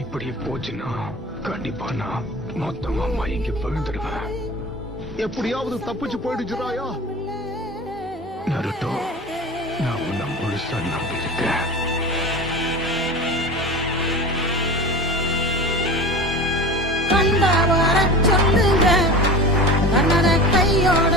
இப்படி போச்சுன்னா கண்டிப்பா நான் மொத்தமா மயங்கி விழுந்துடுவேன். எப்படியாவது தப்பிச்சு போயிடுச்சுராயா. நருட்டோ, நான் உன்னை முழுசா நம்பியிருக்கேன். கண்டா வர சொல்லுங்க கண்ணட கையோட